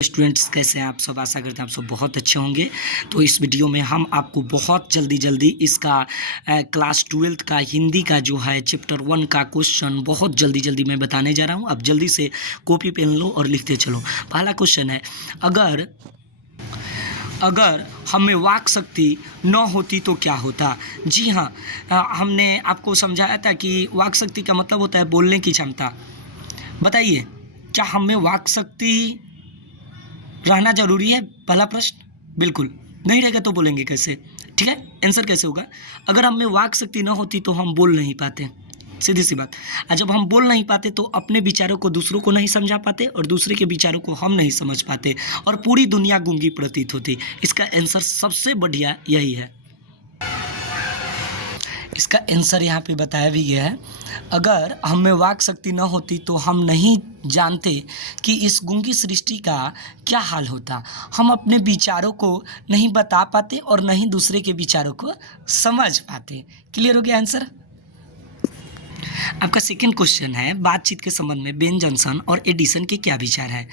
Students कैसे हैं आप सब। आशा करते हैं आप सब बहुत अच्छे होंगे। तो इस वीडियो में हम आपको बहुत जल्दी इसका क्लास 12th का हिंदी का जो है चैप्टर 1 का क्वेश्चन बहुत जल्दी मैं बताने जा रहा हूं। आप जल्दी से कॉपी पेन लो और लिखते चलो। पहला क्वेश्चन है, अगर हमें वाक शक्ति न होती तो क्या होता। जी हाँ, हमने आपको समझाया था कि वाक शक्ति का मतलब होता है बोलने की क्षमता। बताइए, क्या हमें वाक शक्ति रहना जरूरी है? पहला प्रश्न, बिल्कुल नहीं रहेगा तो बोलेंगे कैसे? ठीक है, आंसर कैसे होगा? अगर हमें वाक शक्ति न होती तो हम बोल नहीं पाते, सीधी सी बात। और जब हम बोल नहीं पाते तो अपने विचारों को दूसरों को नहीं समझा पाते और दूसरे के विचारों को हम नहीं समझ पाते और पूरी दुनिया गूंगी प्रतीत होती। इसका आंसर सबसे बढ़िया यही है। इसका आंसर यहाँ पे बताया भी गया है, अगर हमें वाक शक्ति न होती तो हम नहीं जानते कि इस गूंगी सृष्टि का क्या हाल होता। हम अपने विचारों को नहीं बता पाते और नहीं दूसरे के विचारों को समझ पाते। क्लियर हो गया आंसर? आपका सेकंड क्वेश्चन है, बातचीत के संबंध में बेन जॉनसन और एडिसन के क्या विचार है।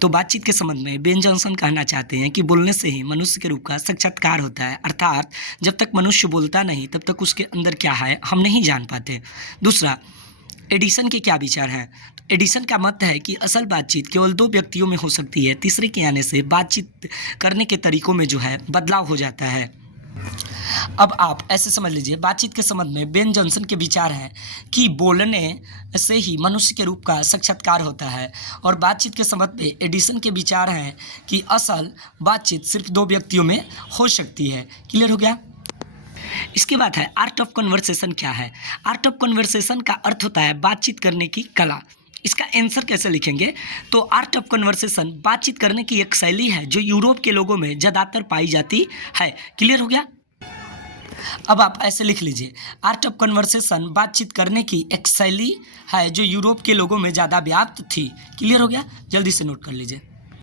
तो बातचीत के संबंध में बेन जॉनसन कहना चाहते हैं कि बोलने से ही मनुष्य के रूप का साक्षात्कार होता है, अर्थात जब तक मनुष्य बोलता नहीं तब तक उसके अंदर क्या है हम नहीं जान पाते। दूसरा, एडिसन के क्या विचार हैं। तो एडिसन का मत है कि असल बातचीत केवल दो व्यक्तियों में हो सकती है, तीसरे के आने से बातचीत करने के तरीकों में जो है बदलाव हो जाता है। अब आप ऐसे समझ लीजिए, बातचीत के संबंध में बेन जॉनसन के विचार हैं कि बोलने से ही मनुष्य के रूप का साक्षात्कार होता है, और बातचीत के संबंध में एडिसन के विचार हैं कि असल बातचीत सिर्फ दो व्यक्तियों में हो सकती है। क्लियर हो गया? इसके बाद है, आर्ट ऑफ कन्वर्सेशन क्या है। आर्ट ऑफ कन्वर्सेशन का अर्थ होता है बातचीत करने की कला। इसका आंसर कैसे लिखेंगे? तो आर्ट ऑफ कन्वर्सेशन बातचीत करने की एक शैली है जो यूरोप के लोगों में ज़्यादातर पाई जाती है। क्लियर हो गया? अब आप ऐसे लिख लीजिए, आर्ट ऑफ कन्वर्सेशन बातचीत करने की एक शैली है जो यूरोप के लोगों में ज़्यादा व्याप्त थी। क्लियर हो गया? जल्दी से नोट कर लीजिए।